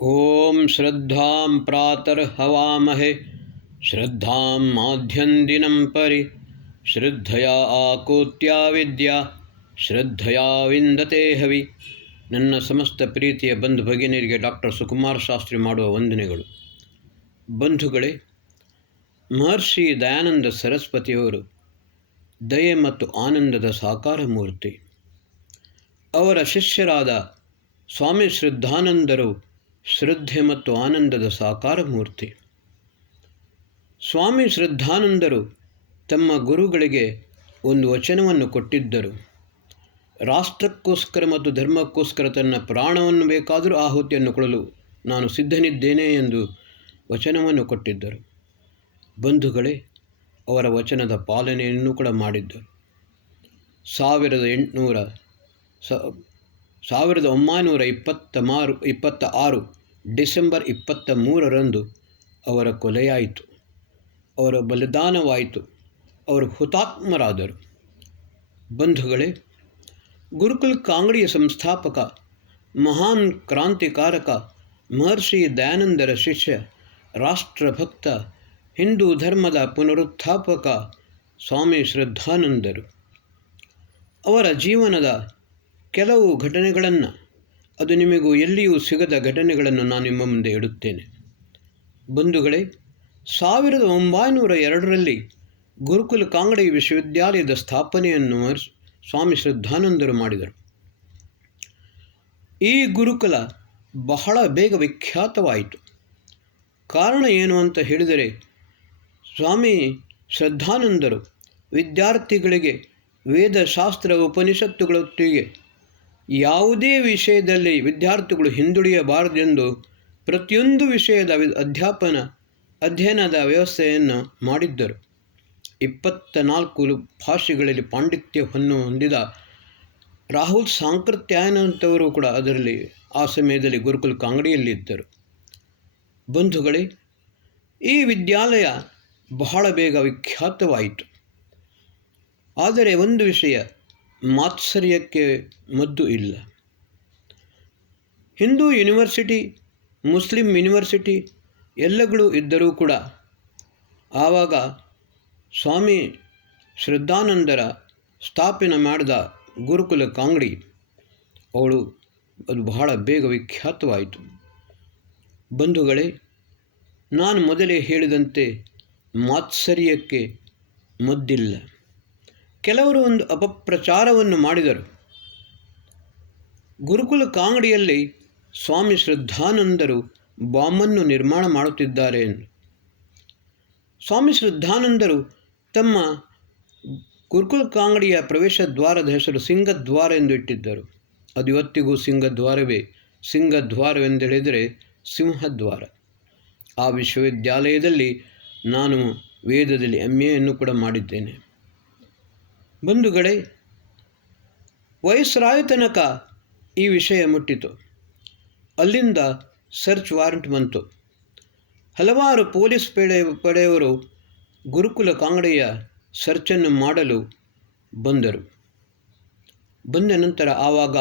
ಓಂ ಶ್ರದ್ಧಾಂ ಪ್ರಾತರ್ಹವಾಮಹೇ ಶ್ರದ್ಧಾಂ ಮಾಧ್ಯಂದಿನಂ ಪರಿ ಶ್ರದ್ಧಯಾ ಆಕೂತ್ಯ ವಿದ್ಯಾ ಶ್ರದ್ಧಯಾ ವಿಂದತೆ ಹವಿ. ನನ್ನ ಸಮಸ್ತ ಪ್ರೀತಿಯ ಬಂಧು ಭಗಿನಿಯರಿಗೆ ಡಾಕ್ಟರ್ ಸುಕುಮಾರ ಶಾಸ್ತ್ರಿ ಮಾಡುವ ವಂದನೆಗಳು. ಬಂಧುಗಳೇ, ಮಹರ್ಷಿ ದಯಾನಂದ ಸರಸ್ವತಿಯವರು ದಯೆ ಮತ್ತು ಆನಂದದ ಸಾಕಾರ ಮೂರ್ತಿ. ಅವರ ಶಿಷ್ಯರಾದ ಸ್ವಾಮಿ ಶ್ರದ್ಧಾನಂದರು ಶ್ರದ್ಧೆ ಮತ್ತು ಆನಂದದ ಸಾಕಾರ ಮೂರ್ತಿ. ಸ್ವಾಮಿ ಶ್ರದ್ಧಾನಂದರು ತಮ್ಮ ಗುರುಗಳಿಗೆ ಒಂದು ವಚನವನ್ನು ಕೊಟ್ಟಿದ್ದರು. ರಾಷ್ಟ್ರಕ್ಕೋಸ್ಕರ ಮತ್ತು ಧರ್ಮಕ್ಕೋಸ್ಕರ ತನ್ನ ಪ್ರಾಣವನ್ನು ಬೇಕಾದರೂ ಆಹುತಿಯನ್ನು ಕೊಡಲು ನಾನು ಸಿದ್ಧನಿದ್ದೇನೆ ಎಂದು ವಚನವನ್ನು ಕೊಟ್ಟಿದ್ದರು. ಬಂಧುಗಳೇ, ಅವರ ವಚನದ ಪಾಲನೆಯನ್ನು ಕೂಡ ಮಾಡಿದ್ದರು. 1926 ಡಿಸೆಂಬರ್ 23ರಂದು ಅವರ ಕೊಲೆಯಾಯಿತು. ಅವರ ಬಲಿದಾನವಾಯಿತು. ಅವರು ಹುತಾತ್ಮರಾದರು. ಬಂಧುಗಳೇ, ಗುರುಕುಲ್ ಕಾಂಗಡಿಯ ಸಂಸ್ಥಾಪಕ, ಮಹಾನ್ ಕ್ರಾಂತಿಕಾರಕ, ಮಹರ್ಷಿ ದಯಾನಂದರ ಶಿಷ್ಯ, ರಾಷ್ಟ್ರಭಕ್ತ, ಹಿಂದೂ ಧರ್ಮದ ಪುನರುತ್ಥಾಪಕ ಸ್ವಾಮಿ ಶ್ರದ್ಧಾನಂದರು. ಅವರ ಜೀವನದ ಕೆಲವು ಘಟನೆಗಳನ್ನು, ಅದು ನಿಮಗೂ ಎಲ್ಲಿಯೂ ಸಿಗದ ಘಟನೆಗಳನ್ನು ನಾನು ನಿಮ್ಮ ಮುಂದೆ ಇಡುತ್ತೇನೆ. ಬಂಧುಗಳೇ, 1902ರಲ್ಲಿ ಗುರುಕುಲ್ ಕಾಂಗಡಿ ವಿಶ್ವವಿದ್ಯಾಲಯದ ಸ್ಥಾಪನೆಯನ್ನು ಸ್ವಾಮಿ ಶ್ರದ್ಧಾನಂದರು ಮಾಡಿದರು. ಈ ಗುರುಕುಲ ಬಹಳ ಬೇಗ ವಿಖ್ಯಾತವಾಯಿತು. ಕಾರಣ ಏನು ಅಂತ ಹೇಳಿದರೆ, ಸ್ವಾಮಿ ಶ್ರದ್ಧಾನಂದರು ವಿದ್ಯಾರ್ಥಿಗಳಿಗೆ ವೇದಶಾಸ್ತ್ರ ಉಪನಿಷತ್ತುಗಳೊಟ್ಟಿಗೆ ಯಾವುದೇ ವಿಷಯದಲ್ಲಿ ವಿದ್ಯಾರ್ಥಿಗಳು ಹಿಂದುಳಿಯಬಾರದೆಂದು ಪ್ರತಿಯೊಂದು ವಿಷಯದ ಅಧ್ಯಯನದ ವ್ಯವಸ್ಥೆಯನ್ನು ಮಾಡಿದ್ದರು. 24 ಭಾಷೆಗಳಲ್ಲಿ ಪಾಂಡಿತ್ಯವನ್ನು ಹೊಂದಿದ ರಾಹುಲ್ ಸಾಂಕೃತ್ಯಾಯನಂತವರು ಕೂಡ ಅದರಲ್ಲಿ ಆ ಸಮಯದಲ್ಲಿ ಗುರುಕುಲ್ ಕಾಂಗಡಿಯಲ್ಲಿದ್ದರು. ಬಂಧುಗಳೇ, ಈ ವಿದ್ಯಾಲಯ ಬಹಳ ಬೇಗ ವಿಖ್ಯಾತವಾಯಿತು. ಆದರೆ ಒಂದು ವಿಷಯ, ಮಾತ್ಸರ್ಯಕ್ಕೆ ಮದ್ದು ಇಲ್ಲ. ಹಿಂದೂ ಯೂನಿವರ್ಸಿಟಿ, ಮುಸ್ಲಿಂ ಯೂನಿವರ್ಸಿಟಿ ಎಲ್ಲಗಳು ಇದ್ದರೂ ಕೂಡ ಆವಾಗ ಸ್ವಾಮಿ ಶ್ರದ್ಧಾನಂದರ ಸ್ಥಾಪನೆ ಮಾಡಿದ ಗುರುಕುಲ ಕಾಂಗಡಿ ಅದು ಬಹಳ ಬೇಗ ವಿಖ್ಯಾತವಾಯಿತು. ಬಂಧುಗಳೇ, ನಾನು ಮೊದಲೇ ಹೇಳಿದಂತೆ ಮಾತ್ಸರ್ಯಕ್ಕೆ ಮದ್ದಿಲ್ಲ. ಕೆಲವರು ಒಂದು ಅಪಪ್ರಚಾರವನ್ನು ಮಾಡಿದರು. ಗುರುಕುಲ ಕಾಂಗಡಿಯಲ್ಲಿ ಸ್ವಾಮಿ ಶ್ರದ್ಧಾನಂದರು ಬಾಂಬನ್ನು ನಿರ್ಮಾಣ ಮಾಡುತ್ತಿದ್ದಾರೆ ಎಂದು. ಸ್ವಾಮಿ ಶ್ರದ್ಧಾನಂದರು ತಮ್ಮ ಗುರುಕುಲ ಕಾಂಗಡಿಯ ಪ್ರವೇಶ ದ್ವಾರದ ಹೆಸರು ಸಿಂಗದ್ವಾರ ಎಂದು ಇಟ್ಟಿದ್ದರು. ಅದು ಇವತ್ತಿಗೂ ಸಿಂಗದ್ವಾರವೇ. ಸಿಂಗದ್ವಾರವೆಂದೇಳಿದರೆ ಸಿಂಹದ್ವಾರ. ಆ ವಿಶ್ವವಿದ್ಯಾಲಯದಲ್ಲಿ ನಾನು ವೇದದಲ್ಲಿ MA ಕೂಡ ಮಾಡಿದ್ದೇನೆ. ಬಂಧುಗಳೇ, ವೈಸ್ರಾಯ್ ತನಕ ಈ ವಿಷಯ ಮುಟ್ಟಿತು. ಅಲ್ಲಿಂದ ಸರ್ಚ್ ವಾರೆಂಟ್ ಬಂತು. ಹಲವಾರು ಪೊಲೀಸ್ ಪಡೆಯವರು ಗುರುಕುಲ ಕಾಂಗಡಿಯ ಸರ್ಚನ್ನು ಮಾಡಲು ಬಂದರು. ಬಂದ ನಂತರ ಆವಾಗ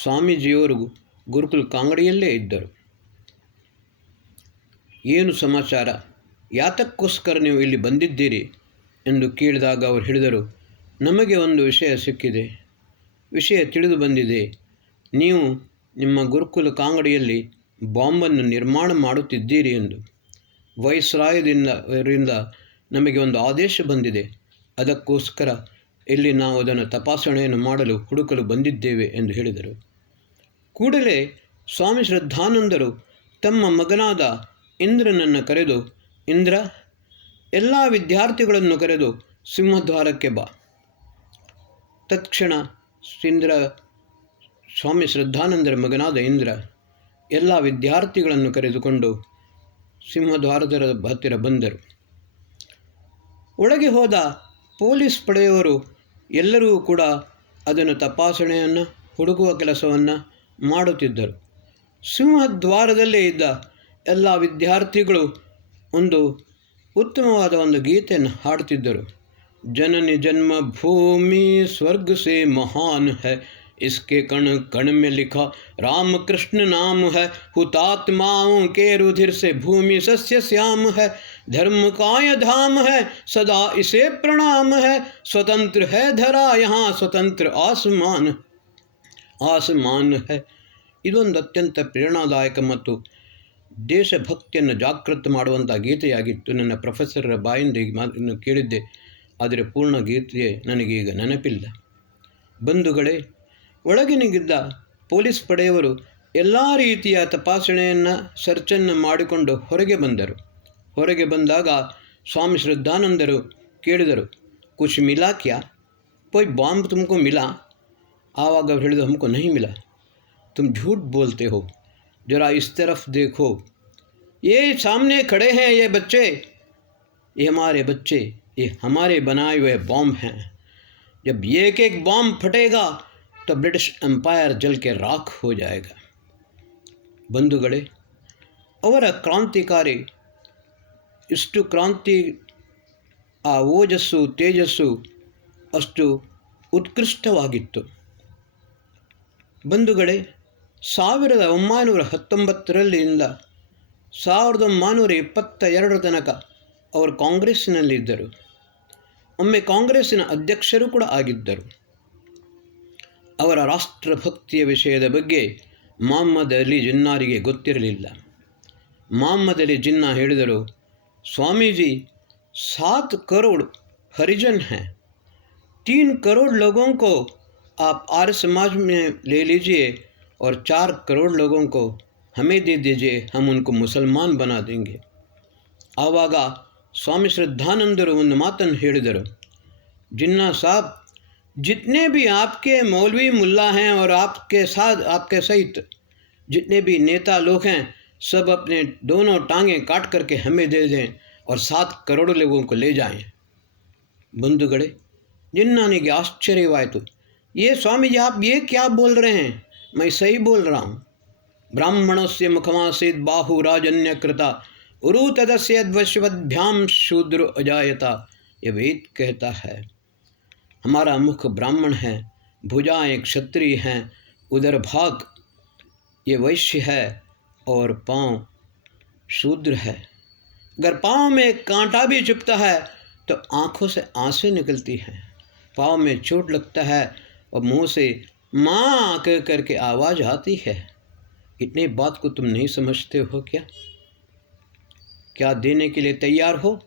ಸ್ವಾಮೀಜಿಯವರು ಗುರುಕುಲ ಕಾಂಗಡಿಯಲ್ಲೇ ಇದ್ದರು. ಏನು ಸಮಾಚಾರ, ಯಾತಕ್ಕೋಸ್ಕರ ನೀವು ಇಲ್ಲಿ ಬಂದಿದ್ದೀರಿ ಎಂದು ಕೇಳಿದಾಗ ಅವರು ಹೇಳಿದರು, ನಮಗೆ ಒಂದು ವಿಷಯ ಸಿಕ್ಕಿದೆ, ವಿಷಯ ತಿಳಿದು ಬಂದಿದೆ. ನೀವು ನಿಮ್ಮ ಗುರುಕುಲ ಕಾಂಗಡಿಯಲ್ಲಿ ಬಾಂಬನ್ನು ನಿರ್ಮಾಣ ಮಾಡುತ್ತಿದ್ದೀರಿ ಎಂದು. ವೈಸ್ರಾಯದಿಂದ ನಮಗೆ ಒಂದು ಆದೇಶ ಬಂದಿದೆ. ಅದಕ್ಕೋಸ್ಕರ ಇಲ್ಲಿ ನಾವು ಅದನ್ನು ತಪಾಸಣೆಯನ್ನು ಮಾಡಲು ಹುಡುಕಲು ಬಂದಿದ್ದೇವೆ ಎಂದು ಹೇಳಿದರು. ಕೂಡಲೇ ಸ್ವಾಮಿ ಶ್ರದ್ಧಾನಂದರು ತಮ್ಮ ಮಗನಾದ ಇಂದ್ರನನ್ನು ಕರೆದು, ಇಂದ್ರ, ಎಲ್ಲ ವಿದ್ಯಾರ್ಥಿಗಳನ್ನು ಕರೆದು ಸಿಂಹದ್ವಾರಕ್ಕೆ ಬಾ. ತತ್ಕ್ಷಣ ಸ್ವಾಮಿ ಶ್ರದ್ಧಾನಂದರ ಮಗನಾದ ಇಂದ್ರ ಎಲ್ಲ ವಿದ್ಯಾರ್ಥಿಗಳನ್ನು ಕರೆದುಕೊಂಡು ಸಿಂಹದ್ವಾರದ ಹತ್ತಿರ ಬಂದರು. ಒಳಗೆ ಹೋದ ಪೊಲೀಸ್ ಪಡೆಯವರು ಎಲ್ಲರೂ ಕೂಡ ಅದನ್ನು ತಪಾಸಣೆಯನ್ನು ಹುಡುಕುವ ಕೆಲಸವನ್ನು ಮಾಡುತ್ತಿದ್ದರು. ಸಿಂಹದ್ವಾರದಲ್ಲೇ ಇದ್ದ ಎಲ್ಲ ವಿದ್ಯಾರ್ಥಿಗಳು ಒಂದು ಉತ್ತಮವಾದ ಒಂದು ಗೀತೆಯನ್ನು ಹಾಡುತ್ತಿದ್ದರು. ಜನನಿ ಜನ್ಮ ಭೂಮಿ ಸ್ವರ್ಗ ಸೇ ಮಹಾನ್ ಹೈ, इसके कण कण में लिखा राम कृष्ण नाम है, हुतात्माओं के रुधिर से भूमि सस्य श्याम है, धर्म का यह धाम है, सदा इसे प्रणाम है, स्वतंत्र है धरा यहाँ स्वतंत्र ಆಸಮಾನ है। ಇದೊಂದು ಅತ್ಯಂತ ಪ್ರೇರಣಾದಾಯಕ ಮತ್ತು ದೇಶಭಕ್ತಿಯನ್ನು ಜಾಗೃತ ಮಾಡುವಂಥ ಗೀತೆಯಾಗಿತ್ತು. ನನ್ನ ಪ್ರೊಫೆಸರ್ ಬಾಯಿಂದ ಈಗ ಮಾತನ್ನು ಕೇಳಿದ್ದೆ, ಆದರೆ ಪೂರ್ಣ ಗೀತೆ ನನಗೀಗ ನೆನಪಿಲ್ಲ. ಬಂಧುಗಳೇ, ಒಳಗಿನಿಗಿದ್ದ ಪೊಲೀಸ್ ಪಡೆಯವರು ಎಲ್ಲ ರೀತಿಯ ತಪಾಸಣೆಯನ್ನು ಸರ್ಚನ್ನು ಮಾಡಿಕೊಂಡು ಹೊರಗೆ ಬಂದರು. ಹೊರಗೆ ಬಂದಾಗ ಸ್ವಾಮಿ ಶ್ರದ್ಧಾನಂದರು ಕೇಳಿದರು, ಕುछ मिला क्या, कोई बॉम्ब तुमको मिला? आवाग ಅವ್ರು ಹೇಳಿದ್ರು, हमको नहीं मिला, तुम झूठ बोलते हो, ज़रा इस तरफ देखो, ये सामने खड़े हैं ये बच्चे, ये हमारे बच्चे, ये हमारे बनाए हुए बॉम्ब हैं। जब एक एक बॉम्ब फटेगा तो ब्रिटिश एम्पायर जल के राख हो जाएगा। ಬಂಧುಗಳೇ, ಅವರ ಕ್ರಾಂತಿಕಾರಿ ಇಷ್ಟು ಕ್ರಾಂತಿ ಆ ಓಜಸ್ಸು ತೇಜಸ್ಸು ಅಷ್ಟು ಉತ್ಕೃಷ್ಟವಾಗಿತ್ತು. ಬಂಧುಗಳೇ, 1919ರಿಂದ 1922 ತನಕ ಅವರು ಕಾಂಗ್ರೆಸ್ಸಿನಲ್ಲಿದ್ದರು. ಒಮ್ಮೆ ಕಾಂಗ್ರೆಸ್ಸಿನ ಅಧ್ಯಕ್ಷರು ಕೂಡ ಆಗಿದ್ದರು. ಅವರ ರಾಷ್ಟ್ರಭಕ್ತಿಯ ವಿಷಯದ ಬಗ್ಗೆ ಮೊಹಮ್ಮದ್ ಅಲಿ ಜಿನ್ನಾರಿಗೆ ಗೊತ್ತಿರಲಿಲ್ಲ. ಮೊಹಮ್ಮದ್ ಅಲಿ ಜಿನ್ನಾ ಹೇಳಿದರು, स्वामीजी 7 करोड़ हरिजन हैं, 3 करोड़ लोगों को आप आर्य समाज में ले लीजिए और 4 करोड़ लोगों को हमें दे दीजिए, हम उनको मुसलमान बना देंगे। आवाग स्वामी श्रद्धानंदरू ಒಂದು ಮಾತನ್ನು ಹೇಳಿದರು, जिन्ना साहब, जितने भी आपके मौलवी मुल्ला हैं और आपके साथ आपके सहित जितने भी नेता लोग हैं, सब अपने दोनों टांगें काट करके हमें दे दें और 7 करोड़ लोगों को ले जाएं। बंधुगढ़े, जिन्नानिगे आश्चर्यवाಯಿತು, ये स्वामी जी आप ये क्या बोल रहे हैं? मैं सही बोल रहा हूँ। ब्राह्मणस्य मुखमासीत् बाहु राजन्यकृता उरु तदस्य द्वश्वद्भ्याम शूद्र अजायता, ये वेद कहता है। हमारा मुख ब्राह्मण है, भुजाएं क्षत्रिय हैं, उदर भाग ये वैश्य है और पाँव शूद्र है। अगर पाँव में कांटा भी चुभता है तो आँखों से आंसू निकलती हैं, पाँव में चोट लगता है और मुंह से माँ कह करके आवाज़ आती है। इतनी बात को तुम नहीं समझते हो क्या? क्या देने के लिए तैयार हो?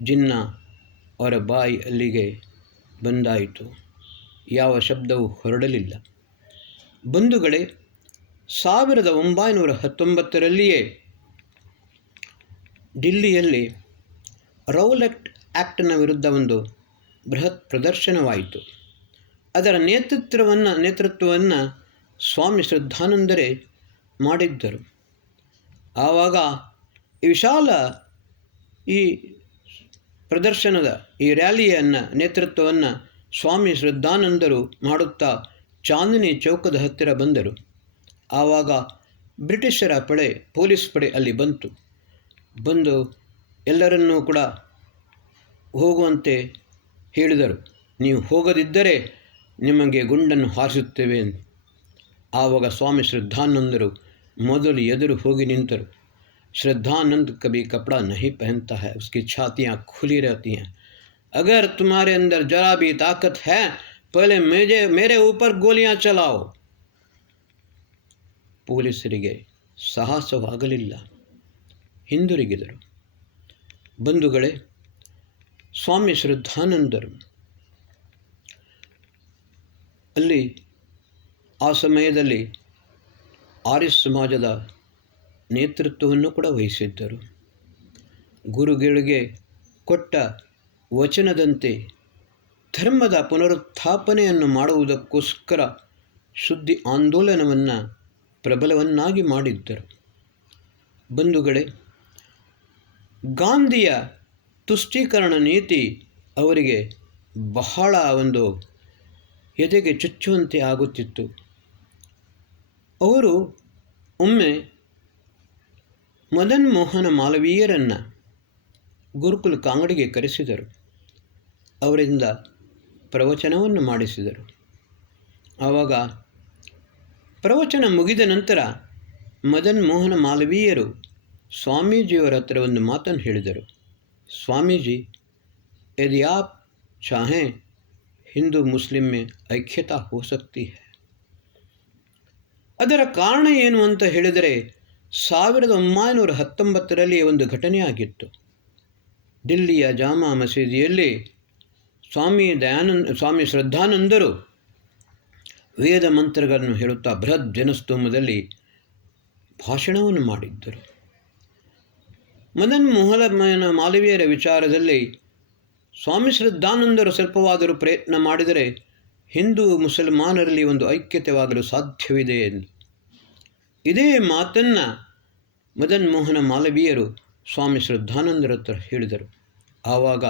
जिन्ना और ಬಾಯಿ ಅಲ್ಲಿಗೆ ಬಂದಾಯಿತು. ಯಾವ ಶಬ್ದವೂ ಹೊರಡಲಿಲ್ಲ. ಬಂಧುಗಳೇ, 1919ರಲ್ಲಿಯೇ ದಿಲ್ಲಿಯಲ್ಲಿ ರೌಲಟ್ ಆ್ಯಕ್ಟ್ನ ವಿರುದ್ಧ ಒಂದು ಬೃಹತ್ ಪ್ರದರ್ಶನವಾಯಿತು. ಅದರ ನೇತೃತ್ವವನ್ನು ಸ್ವಾಮಿ ಶ್ರದ್ಧಾನಂದರೇ ಮಾಡಿದ್ದರು. ಆವಾಗ ಈ ವಿಶಾಲ ಈ ಪ್ರದರ್ಶನದ ಈ ರ್ಯಾಲಿಯನ್ನು ನೇತೃತ್ವವನ್ನು ಸ್ವಾಮಿ ಶ್ರದ್ಧಾನಂದರು ಮಾಡುತ್ತಾ ಚಾಂದಿನಿ ಚೌಕದ ಹತ್ತಿರ ಬಂದರು. ಆವಾಗ ಬ್ರಿಟಿಷರ ಪಡೆ, ಪೊಲೀಸ್ ಪಡೆ ಅಲ್ಲಿ ಬಂದು ಎಲ್ಲರನ್ನೂ ಕೂಡ ಹೋಗುವಂತೆ ಹೇಳಿದರು. ನೀವು ಹೋಗದಿದ್ದರೆ ನಿಮಗೆ ಗುಂಡನ್ನು ಹಾರಿಸುತ್ತೇವೆ ಎಂದು. ಆವಾಗ ಸ್ವಾಮಿ ಶ್ರದ್ಧಾನಂದರು ಮೊದಲು ಎದುರು ಹೋಗಿ ನಿಂತರು. श्रद्धानंद कभी कपड़ा नहीं पहनता है, उसकी छातियाँ खुली रहती हैं। अगर तुम्हारे अंदर जरा भी ताकत है, पहले मेरे ऊपर गोलियां चलाओ. ಪೊಲೀಸರಿಗೆ ಸಾಹಸವಾಗಲಿಲ್ಲ, ಹಿಂದಿರುಗಿದರು. ಬಂಧುಗಳೇ, ಸ್ವಾಮಿ ಶ್ರದ್ಧಾನಂದರು ಅಲ್ಲಿ ಆ ಸಮಯದಲ್ಲಿ ಆರ್ಯ ಸಮಾಜದ ನೇತೃತ್ವವನ್ನು ಕೂಡ ವಹಿಸಿದ್ದರು. ಗುರುಗಳಿಗೆ ಕೊಟ್ಟ ವಚನದಂತೆ ಧರ್ಮದ ಪುನರುತ್ಥಾಪನೆಯನ್ನು ಮಾಡುವುದಕ್ಕೋಸ್ಕರ ಶುದ್ಧಿ ಆಂದೋಲನವನ್ನು ಪ್ರಬಲವನ್ನಾಗಿ ಮಾಡಿದ್ದರು. ಬಂಧುಗಳೇ, ಗಾಂಧಿಯ ತುಷ್ಟೀಕರಣ ನೀತಿ ಅವರಿಗೆ ಬಹಳ ಒಂದು ಎದೆಗೆ ಚುಚ್ಚುವಂತೆ ಆಗುತ್ತಿತ್ತು. ಅವರು ಒಮ್ಮೆ ಮದನ್ ಮೋಹನ ಮಾಲವೀಯರನ್ನು ಗುರುಕುಲ ಕಾಂಗಡಿಗೆ ಕರೆಸಿದರು. ಅವರಿಂದ ಪ್ರವಚನವನ್ನು ಮಾಡಿಸಿದರು. ಆವಾಗ ಪ್ರವಚನ ಮುಗಿದ ನಂತರ ಮದನ್ ಮೋಹನ ಮಾಲವೀಯರು ಸ್ವಾಮೀಜಿಯವರ ಹತ್ರ ಒಂದು ಮಾತನ್ನು ಹೇಳಿದರು. ಸ್ವಾಮೀಜಿ, यदि आप चाहें ಹಿಂದೂ ಮುಸ್ಲಿಂ ಮೇ ಐಕ್ಯತಾ ಹೋ ಸಕ್ತಿ ಹೈ. ಅದರ ಕಾರಣ ಏನು ಅಂತ ಹೇಳಿದರೆ 1919ರಲ್ಲಿ ಒಂದು ಘಟನೆ ಆಗಿತ್ತು. ದಿಲ್ಲಿಯ ಜಾಮಾ ಮಸೀದಿಯಲ್ಲಿ ಸ್ವಾಮಿ ಶ್ರದ್ಧಾನಂದರು ವೇದ ಮಂತ್ರಗಳನ್ನು ಹೇಳುತ್ತಾ ಬೃಹತ್ ಜನಸ್ತೋಮದಲ್ಲಿ ಭಾಷಣವನ್ನು ಮಾಡಿದ್ದರು. ಮದನ್ ಮೋಹನ ಮಾಲವೀಯರ ವಿಚಾರದಲ್ಲಿ ಸ್ವಾಮಿ ಶ್ರದ್ಧಾನಂದರು ಸ್ವಲ್ಪವಾದರೂ ಪ್ರಯತ್ನ ಮಾಡಿದರೆ ಹಿಂದೂ ಮುಸಲ್ಮಾನರಲ್ಲಿ ಒಂದು ಐಕ್ಯತೆವಾಗಲು ಸಾಧ್ಯವಿದೆ ಎಂದು ಇದೇ ಮಾತನ್ನು ಮದನ್ ಮೋಹನ ಮಾಲವೀಯರು ಸ್ವಾಮಿ ಶ್ರದ್ಧಾನಂದರ ಹತ್ರ ಹೇಳಿದರು. ಆವಾಗ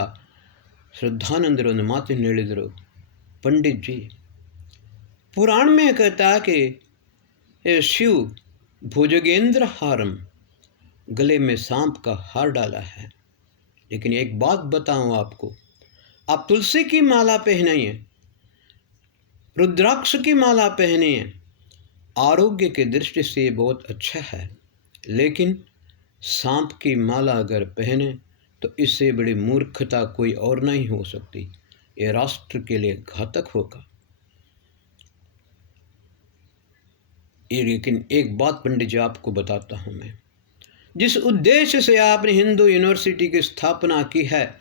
ಶ್ರದ್ಧಾನಂದರು ಒಂದು ಮಾತನ್ನು ಹೇಳಿದರು, पंडित जी, पुराण में कहता है कि शिव भुजगेंद्र हारम, गले में सांप का हार डाला है, लेकिन एक बात बताऊं आपको, आप तुलसी की माला पहनिए, रुद्राक्ष की माला पहनिए, आरोग्य की दृष्टि से ये बहुत अच्छा है, लेकिन सांप की माला अगर पहने तो इससे बड़ी मूर्खता कोई और नहीं हो सकती, ये राष्ट्र के लिए घातक होगा. लेकिन एक बात पंडित जी आपको बताता हूँ मैं, जिस उद्देश्य से आपने हिंदू यूनिवर्सिटी की स्थापना की है,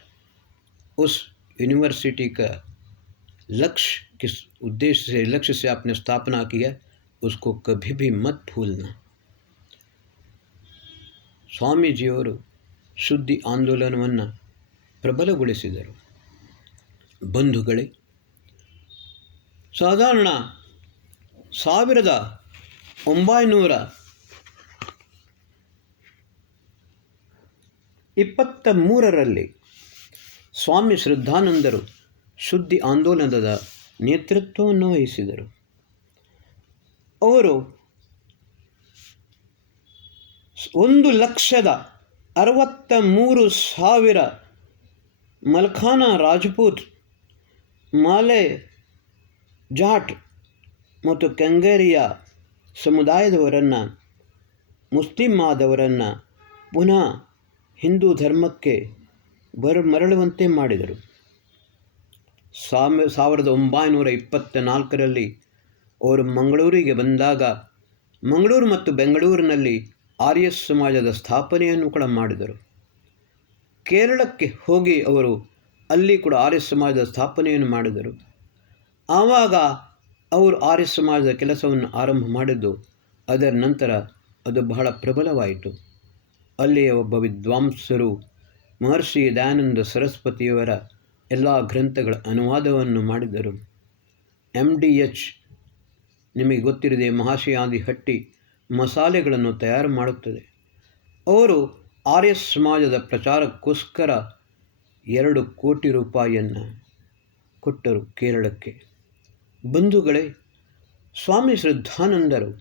उस यूनिवर्सिटी का लक्ष्य, किस लक्ष्य से आपने स्थापना की है, उसको कभी भी मत भूलना. ಸ್ವಾಮೀಜಿಯವರು ಶುದ್ಧಿ ಆಂದೋಲನವನ್ನು ಪ್ರಬಲಗೊಳಿಸಿದರು. ಬಂಧುಗಳೇ, ಸಾಧಾರಣ 1923ರಲ್ಲಿ ಸ್ವಾಮಿ ಶ್ರದ್ಧಾನಂದರು ಶುದ್ಧಿ ಆಂದೋಲನದ ನೇತೃತ್ವವನ್ನು ವಹಿಸಿದರು. ಅವರು 1,63,000 ಮಲ್ಖಾನಾ ರಾಜಪೂತ್, ಮಾಲೆ, ಜಾಟ್ ಮತ್ತು ಕಂಗೇರಿಯ ಸಮುದಾಯದವರನ್ನು, ಮುಸ್ಲಿಂ ಆದವರನ್ನು ಪುನಃ ಹಿಂದೂ ಧರ್ಮಕ್ಕೆ ಮರಳುವಂತೆ ಮಾಡಿದರು. 1924ರಲ್ಲಿ ಅವರು ಮಂಗಳೂರಿಗೆ ಬಂದಾಗ ಮಂಗಳೂರು ಮತ್ತು ಬೆಂಗಳೂರಿನಲ್ಲಿ ಆರ್ಯ ಸಮಾಜದ ಸ್ಥಾಪನೆಯನ್ನು ಕೂಡ ಮಾಡಿದರು. ಕೇರಳಕ್ಕೆ ಹೋಗಿ ಅವರು ಅಲ್ಲಿ ಕೂಡ ಆರ್ಯ ಸಮಾಜದ ಸ್ಥಾಪನೆಯನ್ನು ಮಾಡಿದರು. ಆವಾಗ ಅವರು ಆರ್ಯ ಸಮಾಜದ ಕೆಲಸವನ್ನು ಆರಂಭ ಮಾಡಿದ್ದು, ಅದರ ನಂತರ ಅದು ಬಹಳ ಪ್ರಬಲವಾಯಿತು. ಅಲ್ಲಿಯ ಒಬ್ಬ ವಿದ್ವಾಂಸರು ಮಹರ್ಷಿ ದಯಾನಂದ ಸರಸ್ವತಿಯವರ ಎಲ್ಲ ಗ್ರಂಥಗಳ ಅನುವಾದವನ್ನು ಮಾಡಿದರು. MDH ನಿಮಗೆ ಗೊತ್ತಿರದೆ ಮಹಾಶಯಾದಿ ಹಟ್ಟಿ ಮಸಾಲೆಗಳನ್ನು ತಯಾರು ಮಾಡುತ್ತದೆ. ಅವರು ಆರ್ಯ ಸಮಾಜದ ಪ್ರಚಾರಕ್ಕೋಸ್ಕರ 2 ಕೋಟಿ ರೂಪಾಯಿಯನ್ನು ಕೊಟ್ಟರು ಕೇರಳಕ್ಕೆ. ಬಂಧುಗಳೇ, ಸ್ವಾಮಿ ಶ್ರದ್ಧಾನಂದರು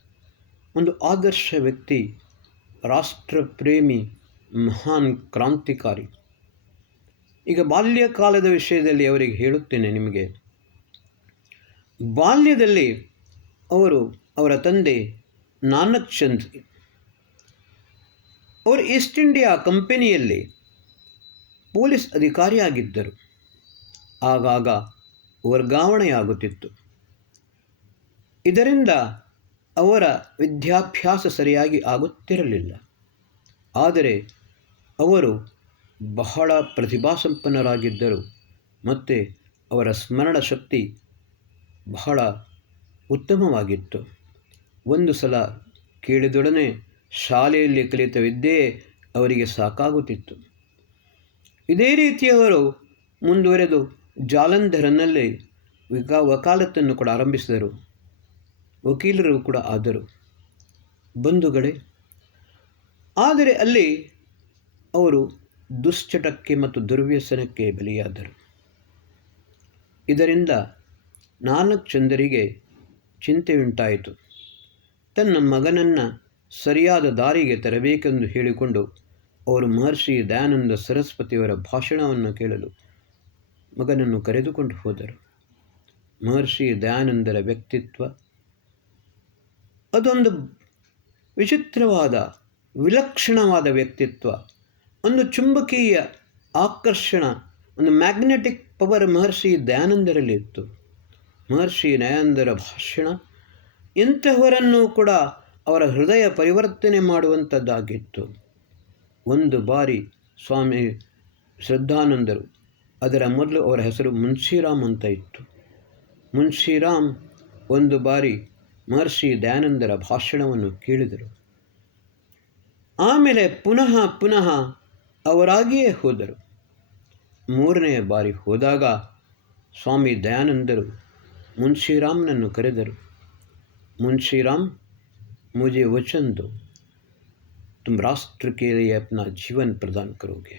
ಒಂದು ಆದರ್ಶ ವ್ಯಕ್ತಿ, ರಾಷ್ಟ್ರಪ್ರೇಮಿ, ಮಹಾನ್ ಕ್ರಾಂತಿಕಾರಿ. ಈಗ ಬಾಲ್ಯಕಾಲದ ವಿಷಯದಲ್ಲಿ ಅವರಿಗೆ ಹೇಳುತ್ತೇನೆ ನಿಮಗೆ. ಬಾಲ್ಯದಲ್ಲಿ ಅವರ ತಂದೆ ನಾನಕ್ ಚಂದ್ ಅವರು ಈಸ್ಟ್ ಇಂಡಿಯಾ ಕಂಪನಿಯಲ್ಲಿ ಪೊಲೀಸ್ ಅಧಿಕಾರಿಯಾಗಿದ್ದರು. ಆಗಾಗ ವರ್ಗಾವಣೆಯಾಗುತ್ತಿತ್ತು. ಇದರಿಂದ ಅವರ ವಿದ್ಯಾಭ್ಯಾಸ ಸರಿಯಾಗಿ ಆಗುತ್ತಿರಲಿಲ್ಲ. ಆದರೆ ಅವರು ಬಹಳ ಪ್ರತಿಭಾಸಂಪನ್ನರಾಗಿದ್ದರು ಮತ್ತು ಅವರ ಸ್ಮರಣ ಶಕ್ತಿ ಬಹಳ ಉತ್ತಮವಾಗಿತ್ತು. ಒಂದು ಸಲ ಕೇಳಿದೊಡನೆ ಶಾಲೆಯಲ್ಲಿ ಕಲಿತ ವಿದ್ಯೆ ಅವರಿಗೆ ಸಾಕಾಗುತ್ತಿತ್ತು. ಇದೇ ರೀತಿ ಅವರು ಮುಂದುವರೆದು ಜಾಲಂಧರ್ನಲ್ಲಿ ವಕಾಲತ್ತನ್ನು ಕೂಡ ಆರಂಭಿಸಿದರು. ವಕೀಲರು ಕೂಡ ಆದರು. ಬಂಧುಗಳೇ, ಆದರೆ ಅಲ್ಲಿ ಅವರು ದುಶ್ಚಟಕ್ಕೆ ಮತ್ತು ದುರ್ವ್ಯಸನಕ್ಕೆ ಬಲಿಯಾದರು. ಇದರಿಂದ ನಾನಕ್ ಚಂದರಿಗೆ ಚಿಂತೆಯುಂಟಾಯಿತು. ತನ್ನ ಮಗನನ್ನು ಸರಿಯಾದ ದಾರಿಗೆ ತರಬೇಕೆಂದು ಹೇಳಿಕೊಂಡು ಅವರು ಮಹರ್ಷಿ ದಯಾನಂದ ಸರಸ್ವತಿಯವರ ಭಾಷಣವನ್ನು ಕೇಳಲು ಮಗನನ್ನು ಕರೆದುಕೊಂಡು ಹೋದರು. ಮಹರ್ಷಿ ದಯಾನಂದರ ವ್ಯಕ್ತಿತ್ವ ಅದೊಂದು ವಿಚಿತ್ರವಾದ ವಿಲಕ್ಷಣವಾದ ವ್ಯಕ್ತಿತ್ವ, ಒಂದು ಚುಂಬಕೀಯ ಆಕರ್ಷಣ, ಒಂದು ಮ್ಯಾಗ್ನೆಟಿಕ್ ಪವರ್ ಮಹರ್ಷಿ ದಯಾನಂದರಲ್ಲಿತ್ತು. ಮಹರ್ಷಿ ದಯಾನಂದರ ಭಾಷಣ ಇಂತಹವರನ್ನು ಕೂಡ ಅವರ ಹೃದಯ ಪರಿವರ್ತನೆ ಮಾಡುವಂಥದ್ದಾಗಿತ್ತು. ಒಂದು ಬಾರಿ ಸ್ವಾಮಿ ಶ್ರದ್ಧಾನಂದರು, ಅದರ ಮೊದಲು ಅವರ ಹೆಸರು ಮುನ್ಷಿರಾಮ್ ಅಂತ ಇತ್ತು, ಮುನ್ಷಿರಾಮ್ ಒಂದು ಬಾರಿ ಮಹರ್ಷಿ ದಯಾನಂದರ ಭಾಷಣವನ್ನು ಕೇಳಿದರು. ಆಮೇಲೆ ಪುನಃ ಪುನಃ ಅವರಾಗಿಯೇ ಹೋದರು. ಮೂರನೆಯ ಬಾರಿ ಹೋದಾಗ ಸ್ವಾಮಿ ದಯಾನಂದರು ಮುನ್ಷಿರಾಮ್ನನ್ನು ಕರೆದರು. ಮುನ್ಷಿರಾಮ್, मुझे वचन दो, तुम राष्ट्र के लिए अपना जीवन प्रदान करोगे,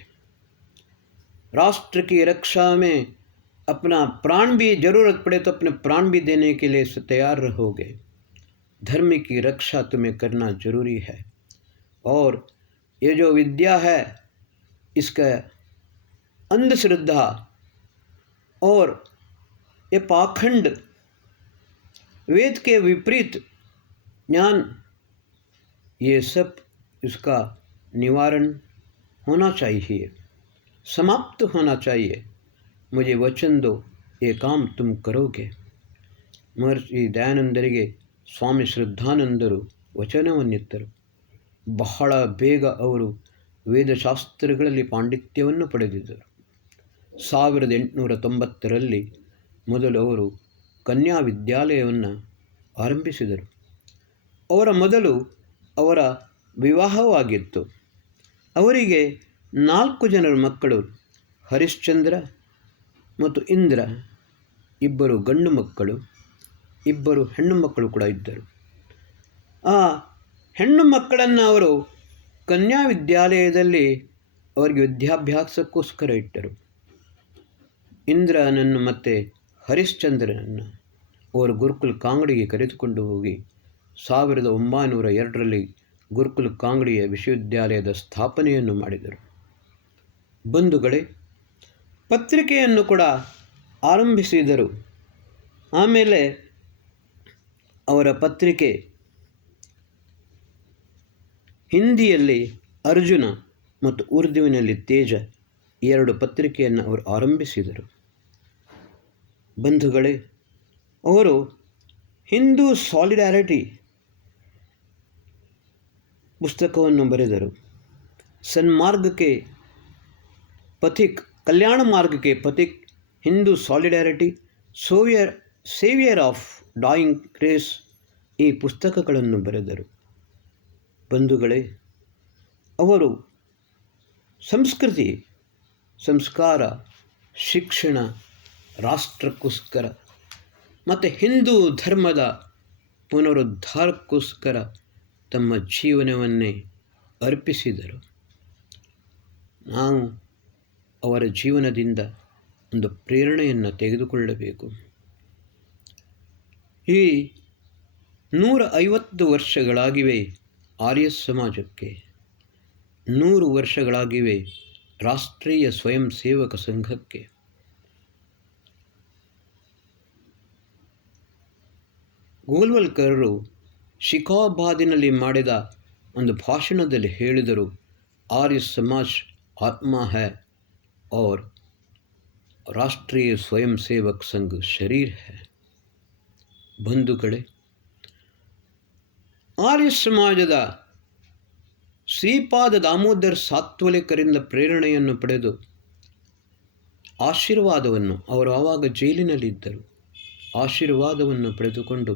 राष्ट्र की रक्षा में अपना प्राण भी ज़रूरत पड़े तो अपने प्राण भी देने के लिए तैयार रहोगे. धर्म की रक्षा तुम्हें करना जरूरी है. और ये जो विद्या है इसका अंधश्रद्धा और ये पाखंड, वेद के विपरीत ज्ञान, ये सब इसका निवारण होना चाहिए, समाप्त होना चाहिए. मुझे वचन दो, ये काम तुम करोगे. ಮಹರ್ಷಿ ದಯಾನಂದರಿಗೆ ಸ್ವಾಮಿ ಶ್ರದ್ಧಾನಂದರು ವಚನವನ್ನಿತ್ತರು. ಬಹಳ ಬೇಗ ಅವರು ವೇದಶಾಸ್ತ್ರಗಳಲ್ಲಿ ಪಾಂಡಿತ್ಯವನ್ನು ಪಡೆದಿದ್ದರು. 1890ರಲ್ಲಿ ಮೊದಲು ಅವರು ಕನ್ಯಾ ವಿದ್ಯಾಲಯವನ್ನು ಆರಂಭಿಸಿದರು. ಅವರ ಮೊದಲು ಅವರ ವಿವಾಹವಾಗಿತ್ತು. ಅವರಿಗೆ 4 ಜನರ ಮಕ್ಕಳು, ಹರಿಶ್ಚಂದ್ರ ಮತ್ತು ಇಂದ್ರ, 2 ಗಂಡು ಮಕ್ಕಳು, 2 ಹೆಣ್ಣು ಮಕ್ಕಳು ಕೂಡ ಇದ್ದರು. ಆ ಹೆಣ್ಣು ಮಕ್ಕಳನ್ನು ಅವರು ಕನ್ಯಾ ವಿದ್ಯಾಲಯದಲ್ಲಿ ಅವರಿಗೆ ವಿದ್ಯಾಭ್ಯಾಸಕ್ಕೋಸ್ಕರ ಇಟ್ಟರು. ಇಂದ್ರನನ್ನು ಮತ್ತು ಹರಿಶ್ಚಂದ್ರನನ್ನು ಅವರು ಗುರುಕುಲ್ ಕಾಂಗಡಿಗೆ ಕರೆದುಕೊಂಡು ಹೋಗಿ 1902ರಲ್ಲಿ ಗುರುಕುಲ್ ಕಾಂಗಡಿಯ ವಿಶ್ವವಿದ್ಯಾಲಯದ ಸ್ಥಾಪನೆಯನ್ನು ಮಾಡಿದರು. ಬಂಧುಗಳೇ, ಪತ್ರಿಕೆಯನ್ನು ಕೂಡ ಆರಂಭಿಸಿದರು. ಆಮೇಲೆ ಅವರ ಪತ್ರಿಕೆ ಹಿಂದಿಯಲ್ಲಿ ಅರ್ಜುನ ಮತ್ತು ಉರ್ದುವಿನಲ್ಲಿ ತೇಜ, 2 ಪತ್ರಿಕೆಯನ್ನು ಅವರು ಆರಂಭಿಸಿದರು. ಬಂಧುಗಳೇ, ಅವರು ಹಿಂದೂ ಸಾಲಿಡ್ಯಾರಿಟಿ ಪುಸ್ತಕವನ್ನು ಬರೆದರು. ಸನ್ಮಾರ್ಗಕ್ಕೆ ಪಥಿಕ್, ಕಲ್ಯಾಣ ಮಾರ್ಗಕ್ಕೆ ಪಥಿಕ್, ಹಿಂದೂ ಸಾಲಿಡ್ಯಾರಿಟಿ, ಸೇವಿಯರ್ ಆಫ್ ಡಾಯಿಂಗ್ ರೇಸ್, ಈ ಪುಸ್ತಕಗಳನ್ನು ಬರೆದರು. ಬಂಧುಗಳೇ, ಅವರು ಸಂಸ್ಕೃತಿ, ಸಂಸ್ಕಾರ, ಶಿಕ್ಷಣ, ರಾಷ್ಟ್ರಕ್ಕೋಸ್ಕರ ಮತ್ತು ಹಿಂದೂ ಧರ್ಮದ ಪುನರುದ್ಧಾರಕ್ಕೋಸ್ಕರ ತಮ್ಮ ಜೀವನವನ್ನೇ ಅರ್ಪಿಸಿದರು. ನಾವು ಅವರ ಜೀವನದಿಂದ ಒಂದು ಪ್ರೇರಣೆಯನ್ನು ತೆಗೆದುಕೊಳ್ಳಬೇಕು. ಈ 150 ವರ್ಷಗಳಾಗಿವೆ ಆರ್ಯ ಸಮಾಜಕ್ಕೆ, 100 ವರ್ಷಗಳಾಗಿವೆ ರಾಷ್ಟ್ರೀಯ ಸ್ವಯಂ ಸೇವಕ ಸಂಘಕ್ಕೆ. ಗೋಲ್ವಲ್ಕರರು ಶಿಕಾಬಾದಿನಲ್ಲಿ ಮಾಡಿದ ಒಂದು ಭಾಷಣದಲ್ಲಿ ಹೇಳಿದರು, ಆರ್ಯ ಸಮಾಜ್ ಆತ್ಮ ಹೈ और ರಾಷ್ಟ್ರೀಯ ಸ್ವಯಂ ಸೇವಕ ಸಂಘ ಶರೀರ್ ಹೈ. ಬಂಧುಗಳೇ, ಆರ್ಯ ಸಮಾಜದ ಶ್ರೀಪಾದ ದಾಮೋದರ್ ಸಾತ್ವಲೇಕರಿಂದ ಪ್ರೇರಣೆಯನ್ನು ಪಡೆದು ಆಶೀರ್ವಾದವನ್ನು, ಅವರು ಆವಾಗ ಜೈಲಿನಲ್ಲಿದ್ದರು, ಆಶೀರ್ವಾದವನ್ನು ಪಡೆದುಕೊಂಡು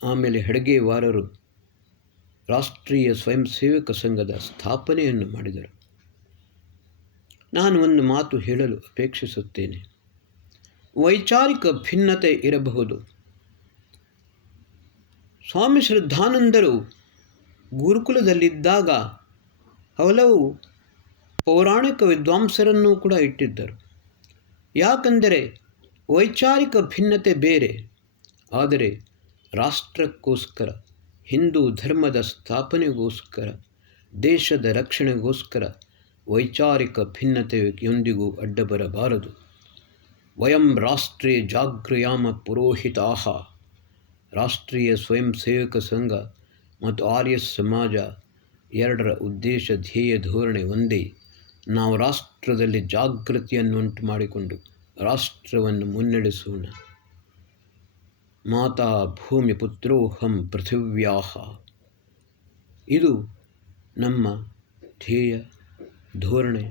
ಆಮೇಲೆ ಹೆಡ್ಗೇವಾರರು ರಾಷ್ಟ್ರೀಯ ಸ್ವಯಂ ಸೇವಕ ಸಂಘದ ಸ್ಥಾಪನೆಯನ್ನು ಮಾಡಿದರು. ನಾನು ಒಂದು ಮಾತು ಹೇಳಲು ಅಪೇಕ್ಷಿಸುತ್ತೇನೆ. ವೈಚಾರಿಕ ಭಿನ್ನತೆ ಇರಬಹುದು. ಸ್ವಾಮಿ ಶ್ರದ್ಧಾನಂದರು ಗುರುಕುಲದಲ್ಲಿದ್ದಾಗ ಹಲವು ಪೌರಾಣಿಕ ವಿದ್ವಾಂಸರನ್ನು ಕೂಡ ಇಟ್ಟಿದ್ದರು. ಯಾಕಂದರೆ ವೈಚಾರಿಕ ಭಿನ್ನತೆ ಬೇರೆ, ಆದರೆ ರಾಷ್ಟ್ರಕ್ಕೋಸ್ಕರ, ಹಿಂದೂ ಧರ್ಮದ ಸ್ಥಾಪನೆಗೋಸ್ಕರ, ದೇಶದ ರಕ್ಷಣೆಗೋಸ್ಕರ ವೈಚಾರಿಕ ಭಿನ್ನತೆಯೊಂದಿಗೂ ಅಡ್ಡ ಬರಬಾರದು. ವಯಂ ರಾಷ್ಟ್ರೇ ಜಾಗೃಯಾಮ ಪುರೋಹಿತಾ. ರಾಷ್ಟ್ರೀಯ ಸ್ವಯಂ ಸೇವಕ ಸಂಘ ಮತ್ತು ಆರ್ಯ ಸಮಾಜ ಎರಡರ ಉದ್ದೇಶ, ಧ್ಯೇಯ, ಧೋರಣೆ ಒಂದೇ. ನಾವು ರಾಷ್ಟ್ರದಲ್ಲಿ ಜಾಗೃತಿಯನ್ನುಂಟು ಮಾಡಿಕೊಂಡು ರಾಷ್ಟ್ರವನ್ನು ಮುನ್ನಡೆಸೋಣ. ಮಾತಾ ಭೂಮಿ ಪುತ್ರೋಹಂ ಪೃಥಿವ್ಯಾಹ. ಇದು ನಮ್ಮ ಧ್ಯೇಯ, ಧೋರಣೆ,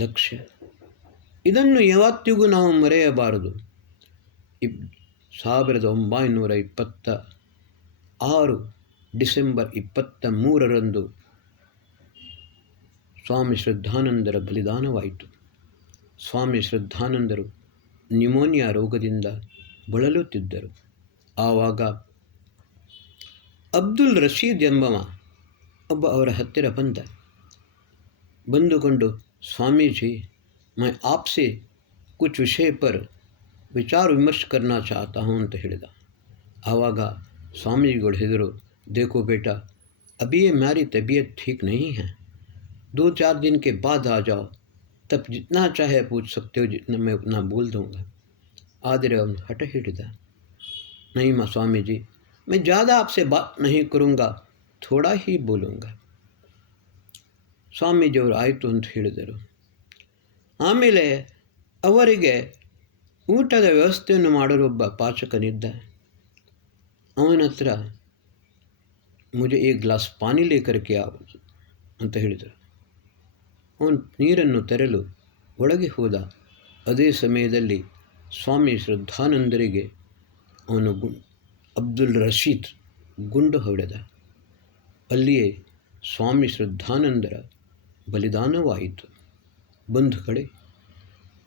ಲಕ್ಷ್ಯ. ಇದನ್ನು ಯಾವತ್ತಿಗೂ ನಾವು ಮರೆಯಬಾರದು. 1926 ಡಿಸೆಂಬರ್ 23ರಂದು ಸ್ವಾಮಿ ಶ್ರದ್ಧಾನಂದರ ಬಲಿದಾನವಾಯಿತು. ಸ್ವಾಮಿ ಶ್ರದ್ಧಾನಂದರು ನ್ಯುಮೋನಿಯಾ ರೋಗದಿಂದ ಬಳಲುತ್ತಿದ್ದರು. ಆವಾಗ ಅಬ್ದುಲ್ ರಶೀದ್ ಎಂಬವ ಒಬ್ಬ ಅವರ ಹತ್ತಿರ ಬಂದುಕೊಂಡು, ಸ್ವಾಮೀಜಿ, मैं आपसे कुछ विषय पर विचार विमर्श करना चाहता हूँ ಅಂತ ಹೇಳಿದ. ಆವಾಗ ಸ್ವಾಮೀಜಿಗಳು ಹೇಳಿದರು, देखो बेटा, अभी ये मेरी तबीयत ठीक नहीं है, 2-4 दिन के बाद आ जाओ, तब जितना चाहे पूछ सकते हो, जितना मैं उतना बोल दूँगा. ಆದರೆ ಅವನು ಹಠ ಹಿಡಿದ, नहीं माँ स्वामी जी, मैं ज़्यादा आपसे बात नहीं करूँगा, थोड़ा ही बोलूँगा. ಸ್ವಾಮೀಜಿಯವರು ಆಯಿತು ಅಂತ ಹೇಳಿದರು. ಆಮೇಲೆ ಅವರಿಗೆ ಊಟದ ವ್ಯವಸ್ಥೆಯನ್ನು ಮಾಡಲು ಒಬ್ಬ ಪಾಚಕನಿದ್ದ. ಅವನ ಹತ್ರ ಮುಜೆ एक ಗ್ಲಾಸ್ ಪಾನಿ ಲೇಕರ್ಕೆ आओ ಅಂತ ಹೇಳಿದರು. ಅವನು ನೀರನ್ನು ತರಲು ಒಳಗೆ ಹೋದ. ಅದೇ ಸಮಯದಲ್ಲಿ ಸ್ವಾಮಿ ಶ್ರದ್ಧಾನಂದರಿಗೆ ಅವನು ಅಬ್ದುಲ್ ರಶೀದ್ ಗುಂಡು ಹೊಡೆದ. ಅಲ್ಲಿಯೇ ಸ್ವಾಮಿ ಶ್ರದ್ಧಾನಂದರ ಬಲಿದಾನವಾಯಿತು. ಬಂಧುಗಳೇ,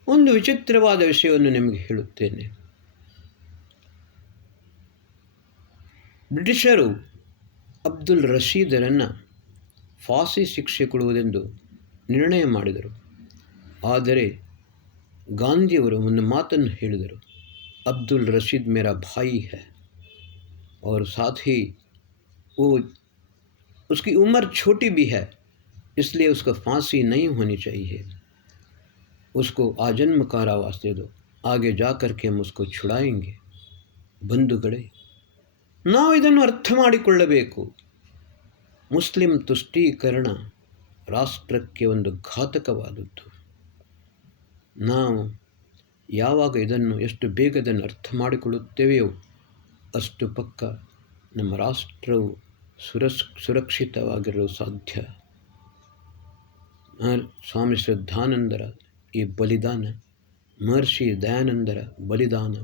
ಒಂದು ವಿಚಿತ್ರವಾದ ವಿಷಯವನ್ನು ನಿಮಗೆ ಹೇಳುತ್ತೇನೆ. ಬ್ರಿಟಿಷರು ಅಬ್ದುಲ್ ರಶೀದರನ್ನು ಫಾಸಿ ಶಿಕ್ಷೆ ಕೊಡುವುದೆಂದು ನಿರ್ಣಯ ಮಾಡಿದರು. ಆದರೆ ಗಾಂಧಿಯವರು ಒಂದು ಮಾತನ್ನು ಹೇಳಿದರು, अब्दुल रशीद मेरा भाई है और साथ ही वो उसकी उम्र छोटी भी है, इसलिए उसको फांसी नहीं होनी चाहिए, उसको आजन्म कारावास दे दो, आगे जा कर के हम उसको छुड़ाएंगे. ಬಂಧುಗಳೇ, ನಾವು ಇದನ್ನು ಅರ್ಥ ಮಾಡಿಕೊಳ್ಳಬೇಕು. ಮುಸ್ಲಿಂ ತುಷ್ಟೀಕರಣ ರಾಷ್ಟ್ರಕ್ಕೆ ಒಂದು ಘಾತಕವಾದದ್ದು. ನಾವು ಯಾವಾಗ ಇದನ್ನು ಎಷ್ಟು ಬೇಗ ಇದನ್ನು ಅರ್ಥ ಮಾಡಿಕೊಳ್ಳುತ್ತೇವೆಯೋ ಅಷ್ಟು ಪಕ್ಕ ನಮ್ಮ ರಾಷ್ಟ್ರವು ಸುರಕ್ಷಿತವಾಗಿರಲು ಸಾಧ್ಯ. ಸ್ವಾಮಿ ಶ್ರದ್ಧಾನಂದರ ಈ ಬಲಿದಾನ, ಮಹರ್ಷಿ ದಯಾನಂದರ ಬಲಿದಾನ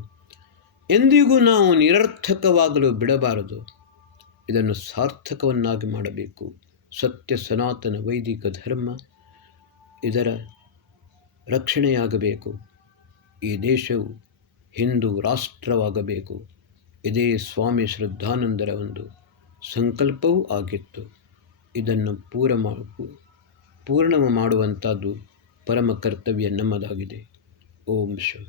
ಎಂದಿಗೂ ನಾವು ನಿರರ್ಥಕವಾಗಲು ಬಿಡಬಾರದು. ಇದನ್ನು ಸಾರ್ಥಕವನ್ನಾಗಿ ಮಾಡಬೇಕು. ಸತ್ಯ ಸನಾತನ ವೈದಿಕ ಧರ್ಮ ಇದರ ರಕ್ಷಣೆಯಾಗಬೇಕು. ಈ ದೇಶವು ಹಿಂದೂ ರಾಷ್ಟ್ರವಾಗಬೇಕು. ಇದೇ ಸ್ವಾಮಿ ಶ್ರದ್ಧಾನಂದರ ಒಂದು ಸಂಕಲ್ಪವೂ ಆಗಿತ್ತು. ಇದನ್ನು ಪೂರ್ಣ ಮಾಡುವಂಥದ್ದು ಪರಮ ಕರ್ತವ್ಯ ನಮ್ಮದಾಗಿದೆ. ಓಂ ಶಂ.